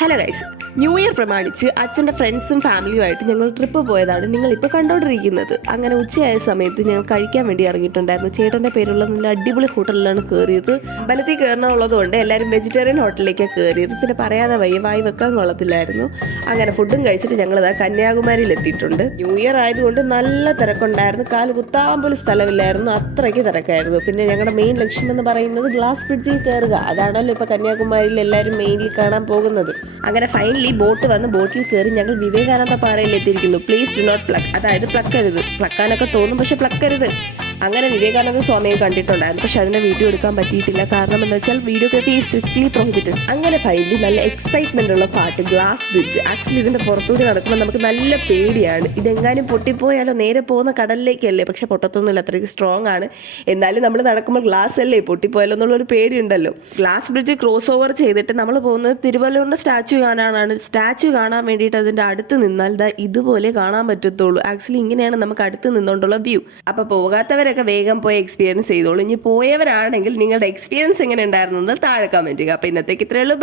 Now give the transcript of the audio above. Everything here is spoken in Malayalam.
ഹലോ ഗൈസ്, ന്യൂ ഇയർ പ്രമാണിച്ച് അച്ഛൻ്റെ ഫ്രണ്ട്സും ഫാമിലിയുമായിട്ട് ഞങ്ങൾ ട്രിപ്പ് പോയതാണ് നിങ്ങളിപ്പോൾ കണ്ടുകൊണ്ടിരിക്കുന്നത്. അങ്ങനെ ഉച്ചയായ സമയത്ത് ഞങ്ങൾ കഴിക്കാൻ വേണ്ടി ഇറങ്ങിയിട്ടുണ്ടായിരുന്നു. ചേട്ടൻ്റെ പേരുള്ള നല്ല അടിപൊളി ഹോട്ടലിലാണ് കയറിയത്. അമ്പലത്തിൽ കയറണമുള്ളതുകൊണ്ട് എല്ലാവരും വെജിറ്റേറിയൻ ഹോട്ടലിലേക്കാണ് കയറിയത്. പിന്നെ പറയാതെ വായി വെക്കാൻ കൊള്ളത്തില്ലായിരുന്നു. അങ്ങനെ ഫുഡും കഴിച്ചിട്ട് ഞങ്ങളിതാ കന്യാകുമാരിയിൽ എത്തിയിട്ടുണ്ട്. ന്യൂ ഇയർ ആയതുകൊണ്ട് നല്ല തിരക്കുണ്ടായിരുന്നു. കാല് കുത്താൻ പോലും സ്ഥലമില്ലായിരുന്നു, അത്രയ്ക്ക് തിരക്കായിരുന്നു. പിന്നെ ഞങ്ങളുടെ മെയിൻ ലക്ഷ്യം എന്ന് പറയുന്നത് ഗ്ലാസ് ബ്രിഡ്ജിൽ കയറുക. അതാണല്ലോ ഇപ്പോൾ കന്യാകുമാരിയിൽ എല്ലാവരും മെയിൻലി കാണാൻ പോകുന്നത്. അങ്ങനെ ഫൈനലി ബോട്ട് വന്ന് ബോട്ടിൽ കയറി ഞങ്ങൾ വിവേകാനന്ദ പാറയിൽ എത്തിയിരിക്കുന്നു. പ്ലീസ് ഡു നോട്ട് പ്ലക്ക്, അതായത് പ്ലക്കരുത്. പ്ലക്കാനൊക്കെ തോന്നും, പക്ഷെ പ്ലക്കരുത്. അങ്ങനെ വിവേകാനന്ദ സ്വാമിയെ കണ്ടിട്ടുണ്ടായിരുന്നു, പക്ഷെ അതിൻ്റെ വീഡിയോ എടുക്കാൻ പറ്റിയിട്ടില്ല. കാരണം എന്താ വെച്ചാൽ വീഡിയോഗ്രാഫി സ്ട്രിക്ട്ലി പ്രൊഹിബിറ്റഡ്. അങ്ങനെ ഫൈനലി നല്ല എക്സൈറ്റ്മെന്റ് ഉള്ള പാട്ട് ഗ്ലാസ് ബ്രിഡ്ജ്. ആക്ച്വലി ഇതിന്റെ പുറത്തൂടെ നടക്കുമ്പോൾ നമുക്ക് നല്ല പേടിയാണ്. ഇതെങ്ങാനും പൊട്ടിപ്പോയാലോ, നേരെ പോകുന്ന കടലിലേക്കല്ലേ. പക്ഷെ പൊട്ടത്തൊന്നുമില്ല, അത്രയ്ക്ക് സ്ട്രോങ് ആണ്. എന്നാലും നമ്മൾ നടക്കുമ്പോൾ ഗ്ലാസ് അല്ലേ, പൊട്ടിപ്പോയാലോ എന്നുള്ളൊരു പേടിയുണ്ടല്ലോ. ഗ്ലാസ് ബ്രിഡ്ജ് ക്രോസ് ഓവർ ചെയ്തിട്ട് നമ്മൾ പോകുന്നത് തിരുവല്ലൂരിന്റെ സ്റ്റാച്യു കാണാനാണ്. സ്റ്റാച്യു കാണാൻ വേണ്ടിയിട്ട് അതിന്റെ അടുത്ത് നിന്നാൽ ഇതുപോലെ കാണാൻ പറ്റത്തുള്ളൂ. ആക്ച്വലി ഇങ്ങനെയാണ് നമുക്ക് അടുത്ത് നിന്നുകൊണ്ടുള്ള വ്യൂ. അപ്പൊ പോകാത്തവരൊക്കെ വേഗം പോയി എക്സ്പീരിയൻസ് ചെയ്തോളൂ. ഇനി പോയവരാണെങ്കിൽ നിങ്ങളുടെ എക്സ്പീരിയൻസ് എങ്ങനെ ഉണ്ടായിരുന്നു താഴെ കമന്റ് ചെയ്യുക. അപ്പൊ ഇന്നത്തേക്ക് ഇത്രയേ ഉള്ളൂ.